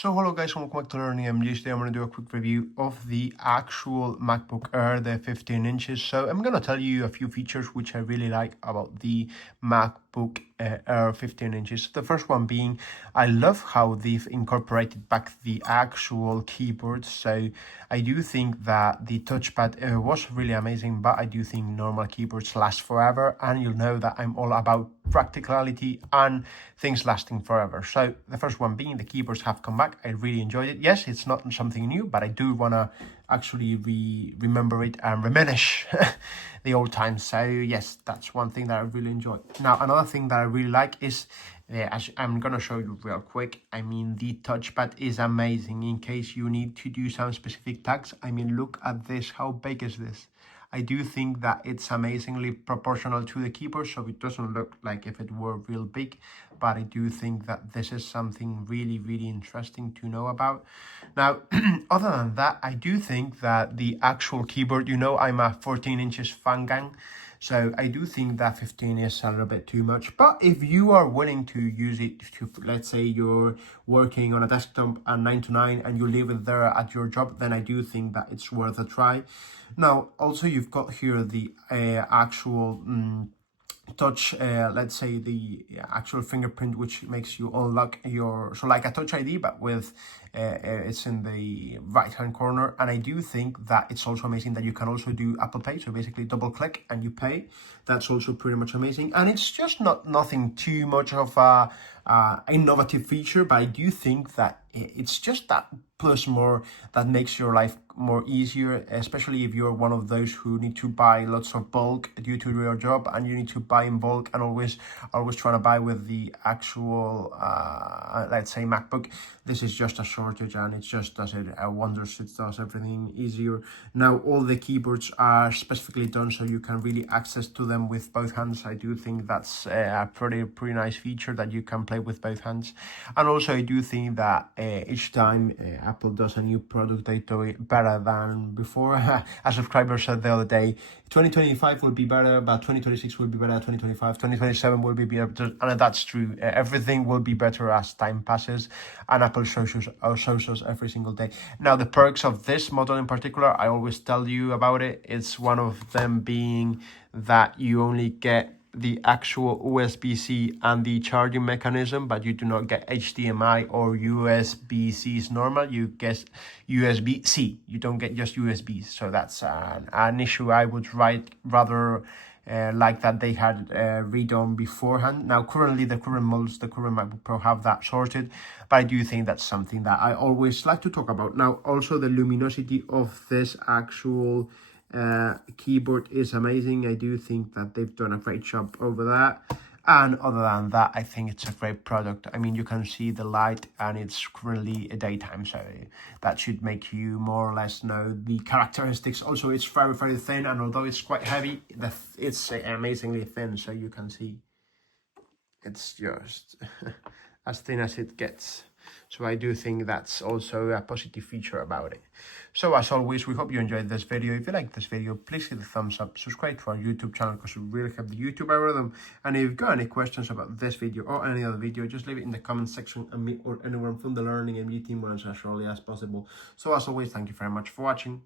So hello guys, and welcome back to LearningMG. Today I'm going to do a quick review of the actual MacBook Air, the 15 inches. So I'm going to tell you a few features which I really like about the MacBook Air 15 inches. The first one being, I love how they've incorporated back the actual keyboard. So I do think that the touchpad was really amazing, but I do think normal keyboards last forever, and you'll know that I'm all about practicality and things lasting forever. So the first one being the keyboards have come back. I really enjoyed it. Yes, it's not something new, but I do want to actually remember it and reminisce the old times. So yes, that's one thing that I really enjoy. Now another thing that I really like is, as I'm gonna show you real quick, I mean, the touchpad is amazing in case you need to do some specific tasks. I mean, look at this. How big is this? I do think that it's amazingly proportional to the keyboard, so it doesn't look like if it were real big, but I do think that this is something really, really interesting to know about. Now, other than that, I do think that the actual keyboard, you know, I'm a 14 inches fan gang, so I do think that 15 is a little bit too much. But if you are willing to use it to, let's say you're working on a desktop at 9 to 9 and you leave it there at your job, then I do think that it's worth a try. Now, also you've got here the actual touch, let's say the actual fingerprint, which makes you unlock your, so like a Touch ID, but with it's in the right hand corner. And I do think that it's also amazing that you can also do Apple Pay, so basically double click and you pay. That's also pretty much amazing, and it's just nothing too much of a innovative feature, but I do think that it's just that plus more that makes your life more easier, especially if you're one of those who need to buy lots of bulk due to your job, and you need to buy in bulk and always trying to buy with the actual let's say MacBook. This is just a shortage, and it just does it wonders. It does everything easier. Now all the keyboards are specifically done so you can really access to them with both hands. I do think that's a pretty nice feature, that you can play with both hands. And also I do think that each time Apple does a new product, they do it better than before. A subscriber said the other day, 2025 will be better, but 2026 will be better, 2025, 2027 will be better, and that's true. Everything will be better as time passes, and Apple shows us every single day. Now, the perks of this model in particular, I always tell you about it. It's one of them being that you only get the actual USB-C and the charging mechanism, but you do not get HDMI or USB-C's normal. You get USB-C. You don't get just USB. So that's an issue I would rather like that they had redone beforehand. Now, currently, the current models, the current MacBook Pro have that sorted, but I do think that's something that I always like to talk about. Now, also the luminosity of this actual keyboard is amazing. I do think that they've done a great job over that. And other than that, I think it's a great product. I mean, you can see the light, and it's currently daytime, so that should make you more or less know the characteristics. Also, it's very, very thin, and although it's quite heavy, it's amazingly thin, so you can see it's just as thin as it gets. So I do think that's also a positive feature about it. So as always, we hope you enjoyed this video. If you like this video, please hit the thumbs up, subscribe to our YouTube channel, because we really help the YouTube algorithm. And if you've got any questions about this video or any other video, just leave it in the comment section, and me or anyone from the LearningMG team will answer as early as possible. So as always, thank you very much for watching.